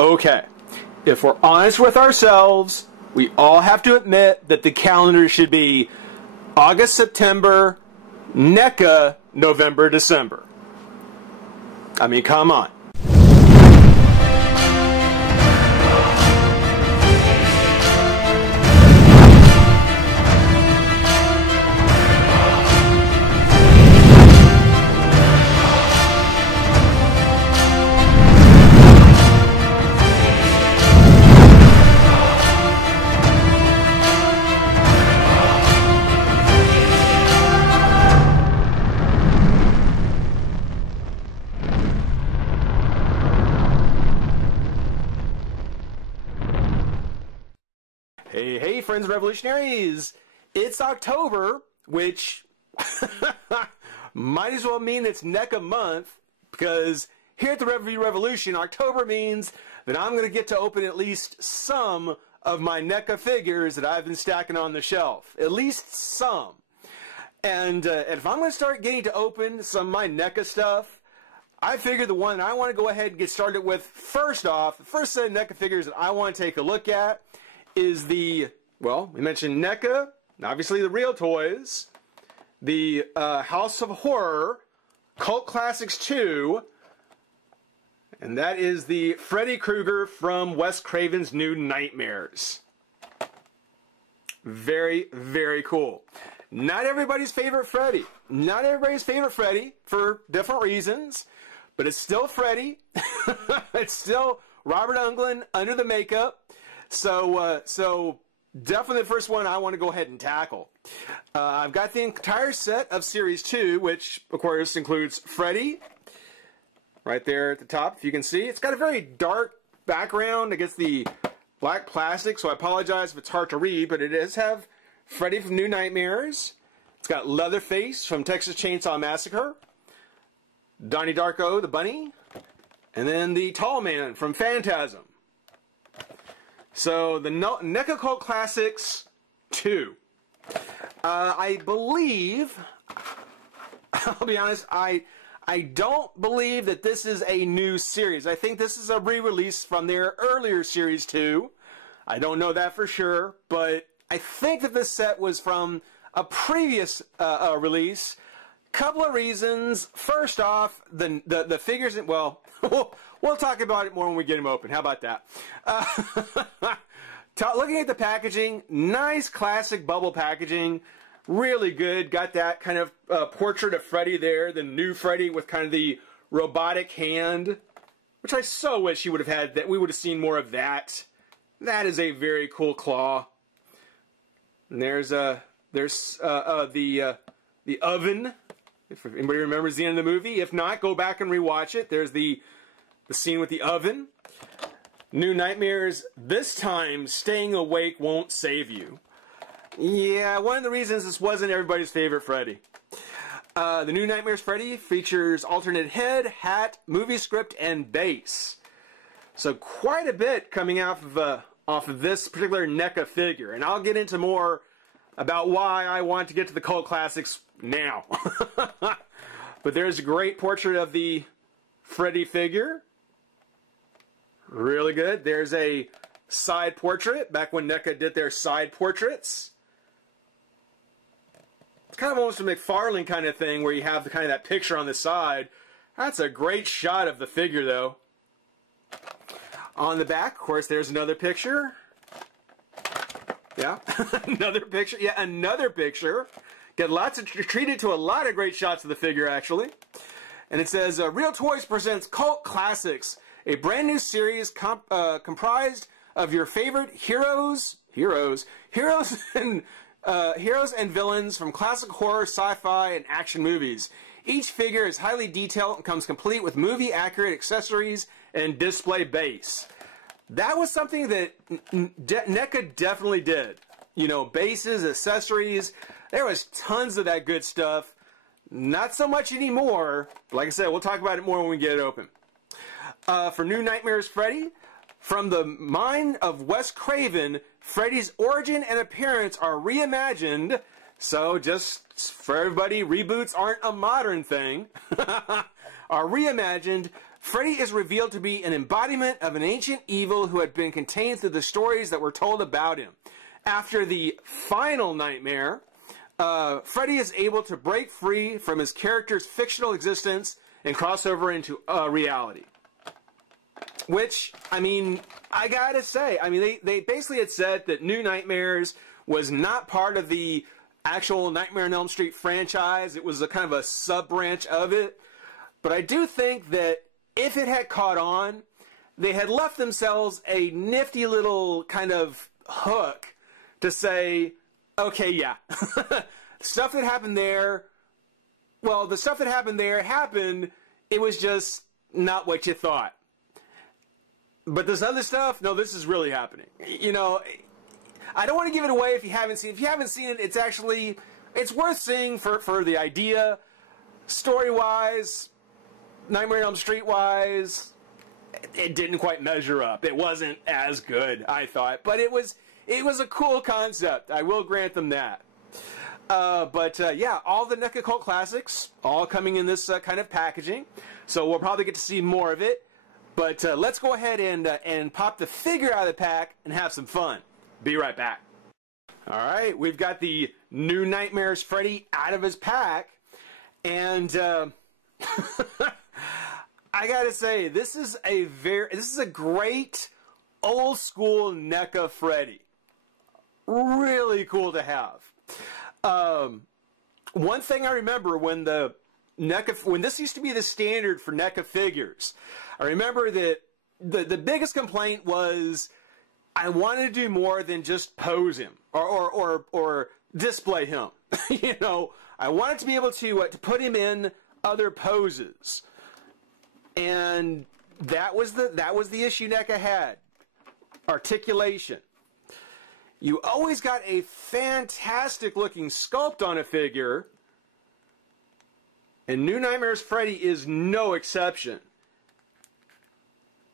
Okay, if we're honest with ourselves, we all have to admit that the calendar should be August, September, Neca, November, December. I mean, come on. Hey, friends revolutionaries! It's October, which might as well mean it's Neca month, because here at the Review Revolution, October means that I'm going to get to open at least some of my Neca figures that I've been stacking on the shelf. At least some. And if I'm going to start getting to open some of my Neca stuff, I figure the one I want to go ahead and get started with first off, the first set of Neca figures that I want to take a look at is the, well, we mentioned Neca, obviously the real toys, the House of Horror, Cult Classics 2, and that is the Freddy Krueger from Wes Craven's New Nightmares. Very, very cool. Not everybody's favorite Freddy. Not everybody's favorite Freddy for different reasons, but it's still Freddy. It's still Robert Englund under the makeup. So definitely the first one I want to go ahead and tackle. I've got the entire set of Series 2, which, of course, includes Freddy, right there at the top, if you can see. It's got a very dark background against the black plastic, so I apologize if it's hard to read, but it does have Freddy from New Nightmares. It's got Leatherface from Texas Chainsaw Massacre, Donnie Darko, the bunny, and then the Tall Man from Phantasm. So, the Neca Cult Classics 2. I believe, I'll be honest, I don't believe that this is a new series. I think this is a re-release from their earlier Series 2. I don't know that for sure, but I think that this set was from a previous release. Couple of reasons. First off, the figures, well, we'll talk about it more when we get them open. How about that? Looking at the packaging, nice classic bubble packaging. Really good. Got that kind of portrait of Freddy there, the new Freddy with kind of the robotic hand, which I so wish he would have had, that we would have seen more of that. That is a very cool claw. And there's the oven. If anybody remembers the end of the movie. If not, go back and rewatch it. There's the scene with the oven. New Nightmares, this time staying awake won't save you. Yeah, one of the reasons this wasn't everybody's favorite Freddy. The New Nightmares Freddy features alternate head, hat, movie script, and base. So quite a bit coming off of this particular Neca figure. And I'll get into more about why I want to get to the Cult Classics now. But there's a great portrait of the Freddy figure. Really good. There's a side portrait, back when Neca did their side portraits. It's kind of almost a McFarlane kind of thing, where you have the kind of that picture on the side. That's a great shot of the figure, though. On the back, of course, there's another picture. Yeah, another picture. Yeah, another picture. Treated to a lot of great shots of the figure, actually. And it says, Real Toys presents Cult Classics, a brand new series comprised of your favorite heroes and villains from classic horror, sci-fi, and action movies. Each figure is highly detailed and comes complete with movie-accurate accessories and display base. That was something that Neca definitely did. You know, bases, accessories. There was tons of that good stuff. Not so much anymore. Like I said, we'll talk about it more when we get it open. For New Nightmares Freddy, from the mind of Wes Craven, Freddy's origin and appearance are reimagined. So just for everybody, reboots aren't a modern thing. Are reimagined Freddy is revealed to be an embodiment of an ancient evil who had been contained through the stories that were told about him. After the final nightmare, Freddy is able to break free from his character's fictional existence and cross over into reality. Which, I mean, I gotta say, I mean, they basically had said that New Nightmares was not part of the actual Nightmare on Elm Street franchise. It was a kind of a sub-branch of it. But I do think that if it had caught on, they had left themselves a nifty little kind of hook to say, okay, yeah, stuff that happened there, well, the stuff that happened there happened, it was just not what you thought. But this other stuff, no, this is really happening. You know, I don't want to give it away if you haven't seen it. If you haven't seen it, it's actually, it's worth seeing for the idea. Story-wise, Nightmare on Elm Street-wise, it didn't quite measure up. It wasn't as good, I thought. But it was a cool concept. I will grant them that. Yeah, all the Neca Cult classics, all coming in this kind of packaging. So we'll probably get to see more of it. But let's go ahead and pop the figure out of the pack and have some fun. Be right back. All right, we've got the New Nightmares Freddy out of his pack. And I gotta say, this is a great old school NECA Freddy. Really cool to have. One thing I remember when when this used to be the standard for NECA figures, I remember that the biggest complaint was I wanted to do more than just pose him or display him. You know, I wanted to be able to put him in other poses, and that was the issue NECA had. Articulation. You always got a fantastic looking sculpt on a figure, and New Nightmares Freddy is no exception.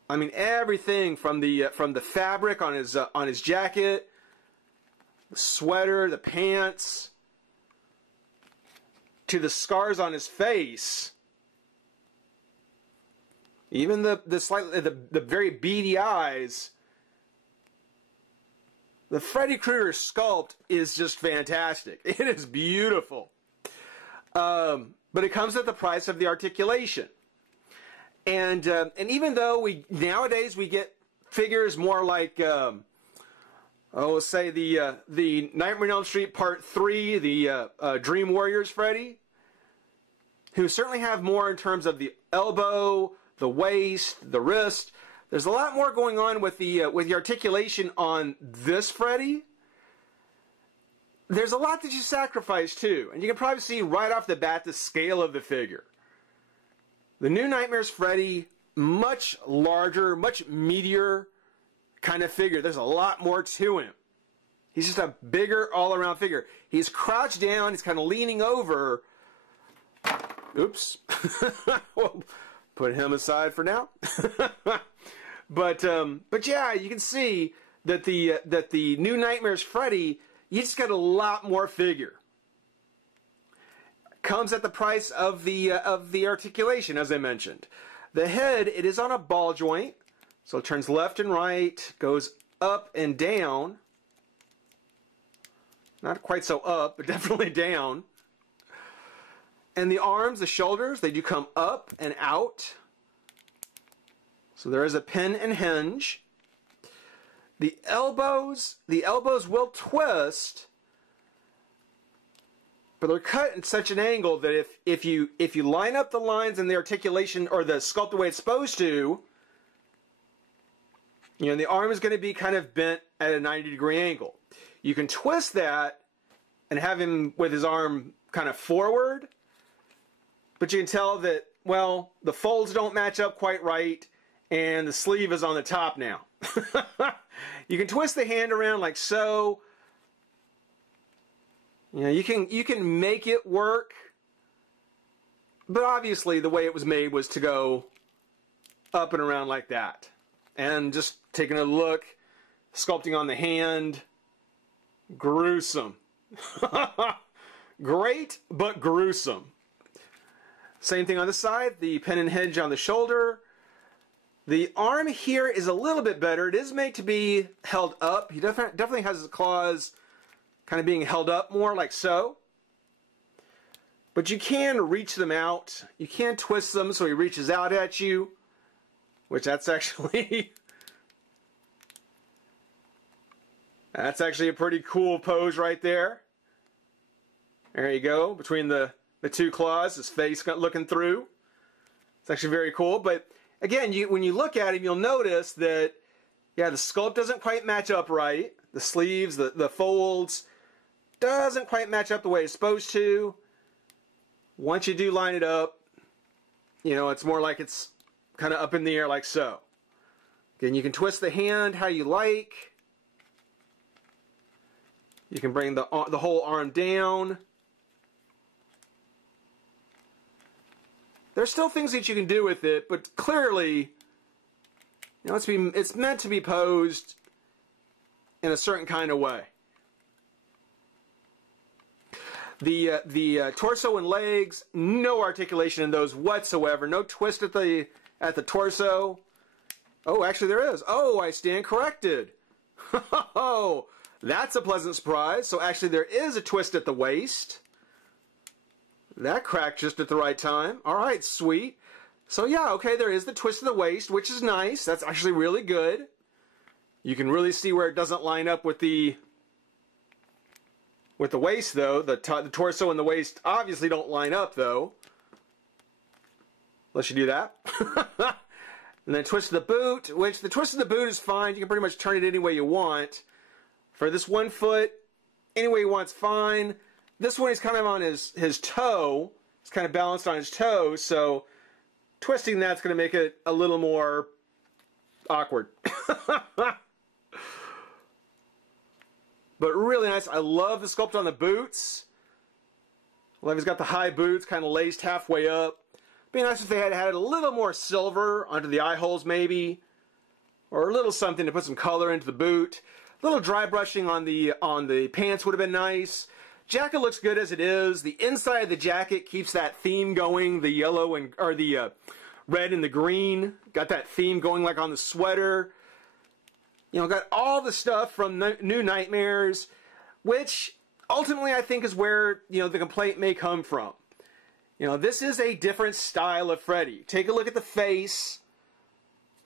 I mean, everything from the fabric on his jacket, the sweater, the pants, to the scars on his face, even the very beady eyes. The Freddy Krueger sculpt is just fantastic. It is beautiful. But it comes at the price of the articulation. And even though nowadays we get figures more like, say the Nightmare on Elm Street Part 3, the Dream Warriors Freddy, who certainly have more in terms of the elbow, the waist, the wrist. There's a lot more going on with the articulation on this Freddy. There's a lot that you sacrifice too, and you can probably see right off the bat the scale of the figure. The New Nightmares Freddy, much larger, much meatier kind of figure. There's a lot more to him. He's just a bigger all-around figure. He's crouched down, he's kind of leaning over. Oops. We'll put him aside for now. But yeah, you can see that the New Nightmares Freddy, you just got a lot more figure. Comes at the price of the articulation, as I mentioned. The head, it is on a ball joint, so it turns left and right, goes up and down. Not quite so up, but definitely down. And the arms, the shoulders, they do come up and out. So there is a pin and hinge. The elbows will twist, but they're cut in such an angle that if you line up the lines and the articulation or the sculpt the way it's supposed to, you know, the arm is going to be kind of bent at a 90-degree angle. You can twist that and have him with his arm kind of forward, but you can tell that, well, the folds don't match up quite right, and the sleeve is on the top now. You can twist the hand around like so. You know, you can make it work, but obviously the way it was made was to go up and around like that. And just taking a look, sculpting on the hand, gruesome. Great, but gruesome. Same thing on the side, the pin and hinge on the shoulder. The arm here is a little bit better. It is made to be held up. He definitely has his claws kind of being held up more like so. But you can reach them out. You can twist them so he reaches out at you, which that's actually that's actually a pretty cool pose right there. There you go, between the two claws, his face looking through. It's actually very cool. But again, when you look at him, you'll notice that, yeah, the sculpt doesn't quite match up right. The sleeves, the folds, doesn't quite match up the way it's supposed to. Once you do line it up, you know, it's more like it's kind of up in the air like so. Again, you can twist the hand how you like. You can bring the whole arm down. There's still things that you can do with it, but clearly, you know, it's meant to be posed in a certain kind of way. The torso and legs, no articulation in those whatsoever. No twist at the torso. Oh, actually there is. Oh, I stand corrected. Oh, that's a pleasant surprise. So actually there is a twist at the waist. That cracked just at the right time. All right, sweet. So yeah, okay, there is the twist of the waist, which is nice. That's actually really good. You can really see where it doesn't line up with the waist, though. The torso and the waist obviously don't line up, though. Unless you do that. And then twist of the boot, which the twist of the boot is fine. You can pretty much turn it any way you want. For this one foot, any way you want is fine. This one is kind of on his toe. It's kind of balanced on his toe, so twisting that's going to make it a little more awkward. But really nice. I love the sculpt on the boots. I love he's got the high boots kind of laced halfway up. It'd be nice if they had a little more silver under the eye holes maybe. Or a little something to put some color into the boot. A little dry brushing on the pants would have been nice. Jacket looks good as it is. The inside of the jacket keeps that theme going. The yellow or the red and the green. Got that theme going like on the sweater. You know, got all the stuff from New Nightmares, which ultimately I think is where, you know, the complaint may come from. You know, this is a different style of Freddy. Take a look at the face.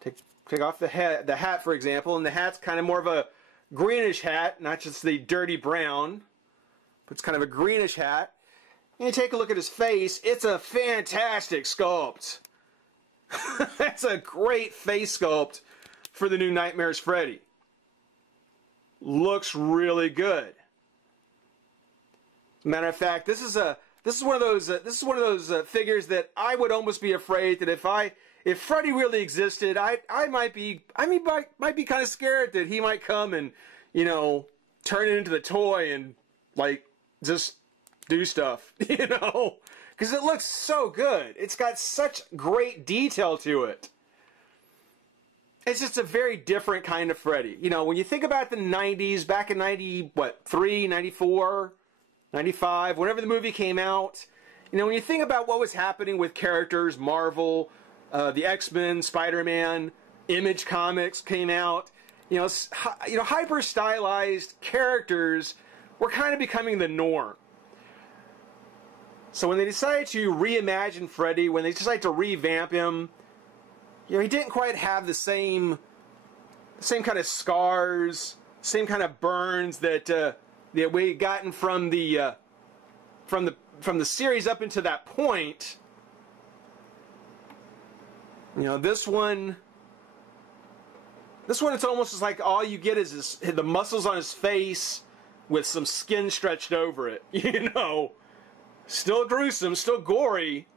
Take off the hat, for example, and the hat's kind of more of a greenish hat, not just the dirty brown. But it's kind of a greenish hat. And you take a look at his face, it's a fantastic sculpt. That's a great face sculpt for the New Nightmares Freddy. Looks really good. Matter of fact, this is one of those figures that I would almost be afraid that if Freddy really existed, I might be kind of scared that he might come and, you know, turn it into the toy and like just do stuff, you know, because it looks so good. It's got such great detail to it. It's just a very different kind of Freddy. You know, when you think about the 90s, back in 93, 94, 95, whenever the movie came out, you know, when you think about what was happening with characters, Marvel, the X-Men, Spider-Man, Image Comics came out, you know, hyper-stylized characters were kind of becoming the norm. So when they decided to reimagine Freddy, when they decided to revamp him, you know, he didn't quite have the same kind of scars, same kind of burns that we had gotten from the series up until that point. You know, this one it's almost just like all you get is the muscles on his face with some skin stretched over it. You know, still gruesome, still gory.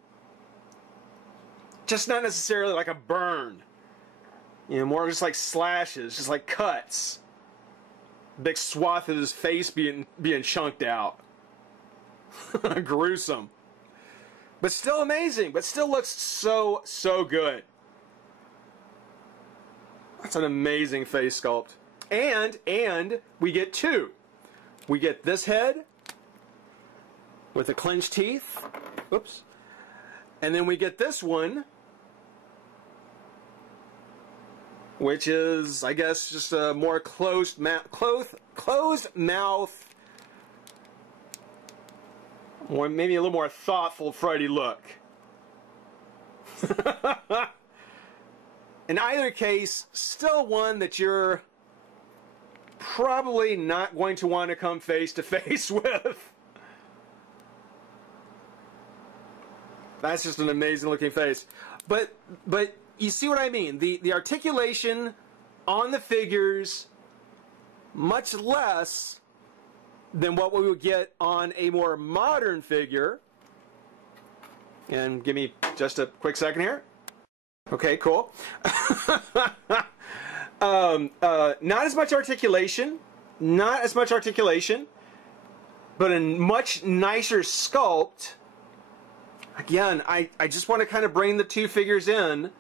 Just not necessarily like a burn. You know, more just like slashes, just like cuts. Big swath of his face being chunked out. Gruesome. But still amazing, but still looks so good. That's an amazing face sculpt. And we get two. We get this head with the clenched teeth. Oops. And then we get this one which is, I guess, just a more closed mouth, or maybe a little more thoughtful Freddy look. In either case, still one that you're probably not going to want to come face to face with. That's just an amazing looking face. But you see what I mean? The articulation on the figures, much less than what we would get on a more modern figure. And give me just a quick second here. Okay, cool. Not as much articulation, but a much nicer sculpt. Again, I just want to kind of bring the two figures in.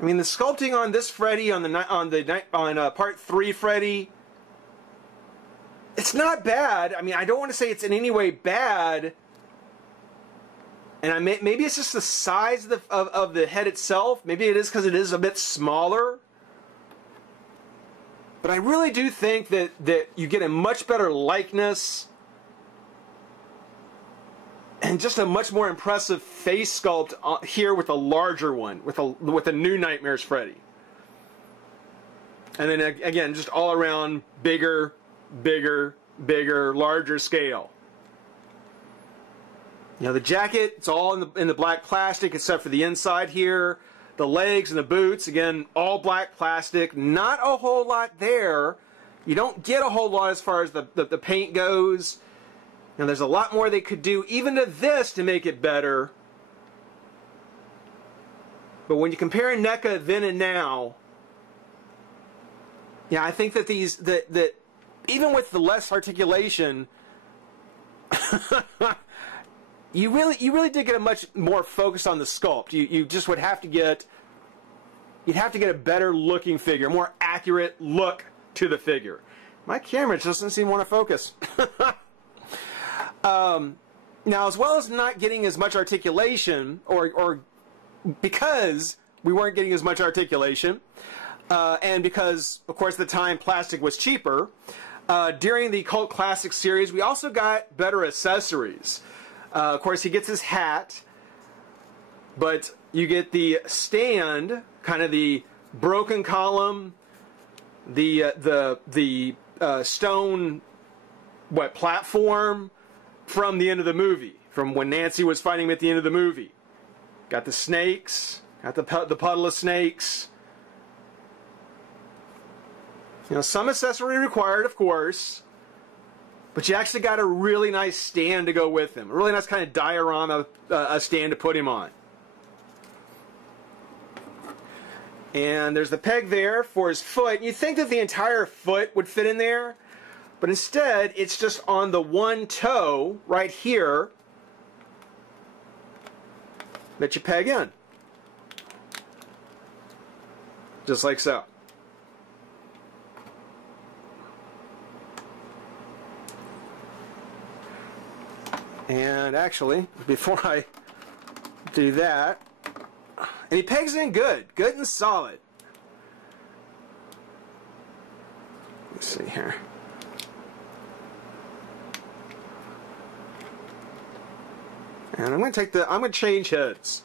I mean, the sculpting on this Freddy, on part 3 Freddy, it's not bad. I mean, I don't want to say it's in any way bad. And maybe it's just the size of the head itself. Maybe it is because it is a bit smaller. But I really do think that you get a much better likeness and just a much more impressive face sculpt here with a larger one, with a new Nightmares Freddy. And then again, just all around bigger, larger scale. You know, the jacket, it's all in the black plastic except for the inside here. The legs and the boots, again, all black plastic. Not a whole lot there. You don't get a whole lot as far as the paint goes. Now, there's a lot more they could do, even to this, to make it better. But when you compare NECA then and now, yeah, I think that that even with the less articulation, you really did get a much more focus on the sculpt. You just would have to get, you'd have to get a better looking figure, a more accurate look to the figure. My camera just doesn't seem to want to focus. Now, as well as not getting as much articulation, or because we weren't getting as much articulation, and because, of course, at the time plastic was cheaper, during the Cult Classic series, we also got better accessories. Of course, he gets his hat, but you get the stand, kind of the broken column, the stone platform from the end of the movie, from when Nancy was fighting him at the end of the movie. Got the snakes, got the puddle of snakes. You know, some accessory required, of course, but you actually got a really nice stand to go with him. A really nice kind of diorama stand to put him on. And there's the peg there for his foot. You'd think that the entire foot would fit in there, but instead it's just on the one toe right here that you peg in. Just like so. And actually, before I do that, and he pegs in good and solid. Let's see here. And I'm going to change heads.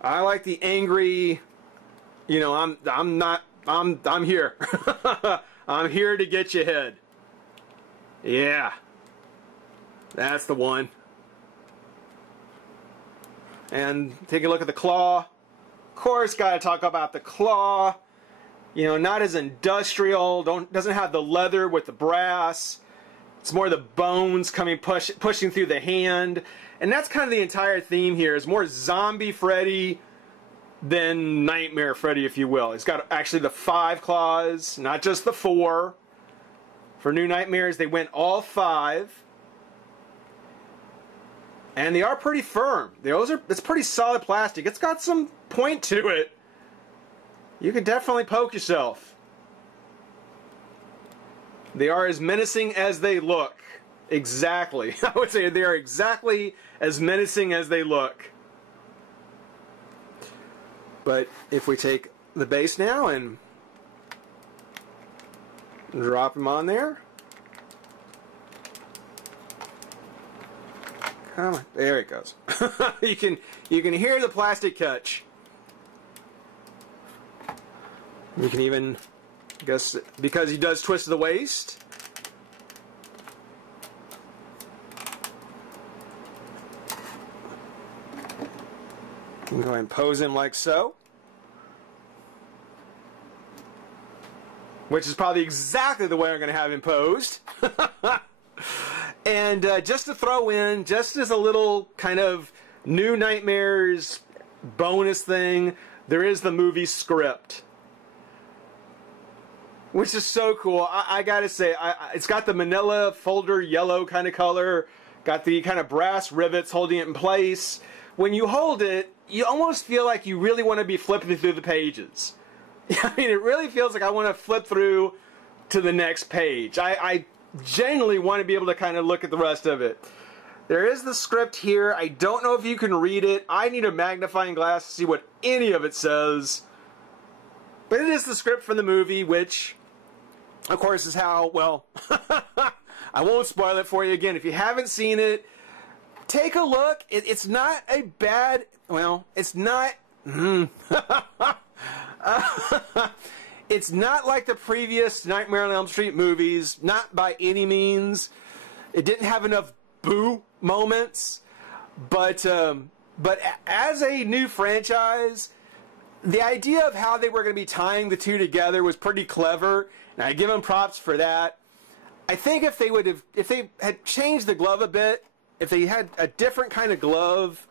I like the angry, you know, I'm here. I'm here to get you head. Yeah. That's the one. And take a look at the claw. Of course, got to talk about the claw. You know, not as industrial. Doesn't have the leather with the brass. It's more the bones coming pushing through the hand. And that's kind of the entire theme here. Is more zombie Freddy than Nightmare Freddy, if you will. It's got actually the 5 claws, not just the 4. For New Nightmares, they went all 5. And they are pretty firm. It's pretty solid plastic. It's got some point to it. You can definitely poke yourself. They are as menacing as they look. Exactly. I would say they are exactly as menacing as they look. But if we take the base now and drop him on there. Come on, there it goes. you can hear the plastic catch. You can even, I guess, because he does twist the waist. You can go ahead and pose him like so. Which is probably exactly the way I'm going to have him posed. And just to throw in, just as a little kind of New Nightmares bonus thing, there is the movie Sculpt. Which is so cool. I gotta say, it's got the manila folder yellow kind of color, got the kind of brass rivets holding it in place. When you hold it, you almost feel like you really want to be flipping through the pages. I mean, it really feels like I want to flip through to the next page. I genuinely want to be able to kind of look at the rest of it. There is the script here. I don't know if you can read it. I need a magnifying glass to see what any of it says. But it is the script from the movie, which, of course, is how, well, I won't spoil it for you again. If you haven't seen it, take a look. It's not a bad, well, it's not, it's not like the previous Nightmare on Elm Street movies, not by any means. It didn't have enough boo moments, but as a new franchise, the idea of how they were going to be tying the two together was pretty clever, and I give them props for that. I think if they had changed the glove a bit, if they had a different kind of glove,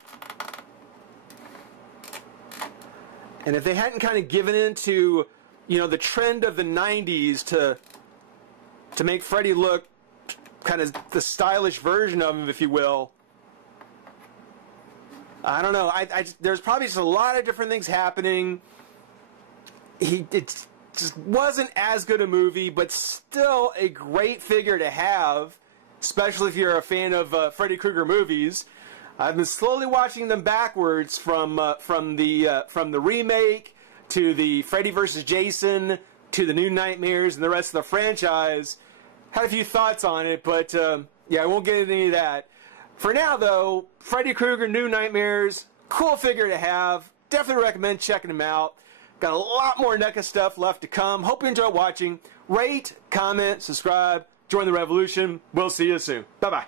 and if they hadn't kind of given into, you know, the trend of the 90s to make Freddy look kind of the stylish version of him, if you will. I don't know. There's probably just a lot of different things happening. It just wasn't as good a movie, but still a great figure to have, especially if you're a fan of Freddy Krueger movies. I've been slowly watching them backwards from the remake to the Freddy vs. Jason to the New Nightmares and the rest of the franchise. Had a few thoughts on it, but yeah, I won't get into any of that. For now, though, Freddy Krueger, New Nightmares, cool figure to have. Definitely recommend checking him out. Got a lot more NECA stuff left to come. Hope you enjoy watching. Rate, comment, subscribe, join the revolution. We'll see you soon. Bye-bye.